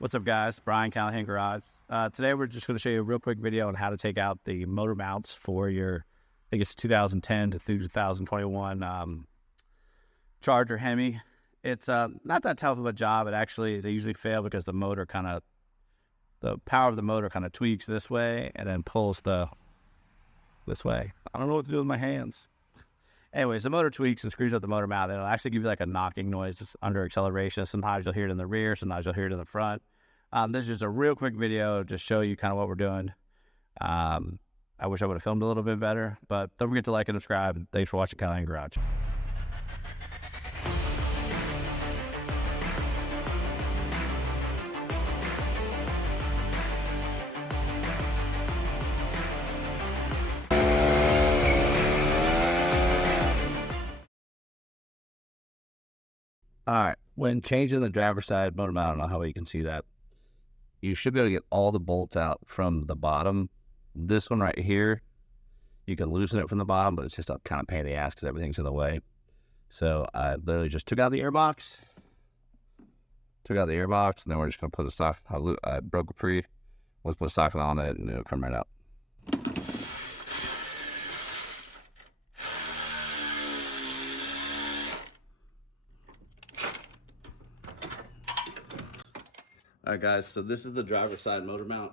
What's up, guys? Brian, Callahan Garage. Today we're just going to show you a real quick video on how to take out the motor mounts for your, I think it's 2010 to 2021 Charger Hemi. It's not that tough of a job. They usually fail because the power of the motor kind of tweaks this way and then pulls this way. I don't know what to do with my hands. Anyways, the motor tweaks and screws up the motor mount. It'll actually give you like a knocking noise just under acceleration. Sometimes you'll hear it in the rear, sometimes you'll hear it in the front. This is just a real quick video to show you kind of what we're doing. I wish I would have filmed a little bit better, but don't forget to like and subscribe. Thanks for watching Callahan Garage. All right, when changing the driver's side motor mount, I don't know how well you can see that. You should be able to get all the bolts out from the bottom. This one right here, you can loosen it from the bottom, but it's just a kind of pain in the ass because everything's in the way. So I literally just took out the airbox, and then we're just going to put a socket. I broke it free. Let's put a socket on it, and it'll come right out. All right, guys, so this is the driver's side motor mount.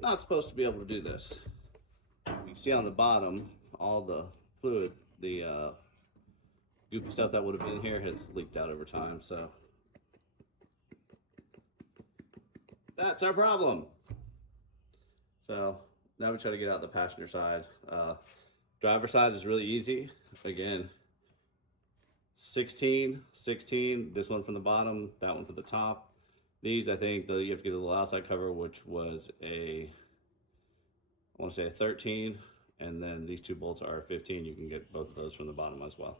Not supposed to be able to do this. You see on the bottom, all the fluid, the goopy stuff that would have been here has leaked out over time, so that's our problem. So now we try to get out the passenger side. Driver's side is really easy. Again, 16, this one from the bottom, that one from the top. These, I think, you have to get the little outside cover, which was I want to say a 13, and then these two bolts are 15. You can get both of those from the bottom as well.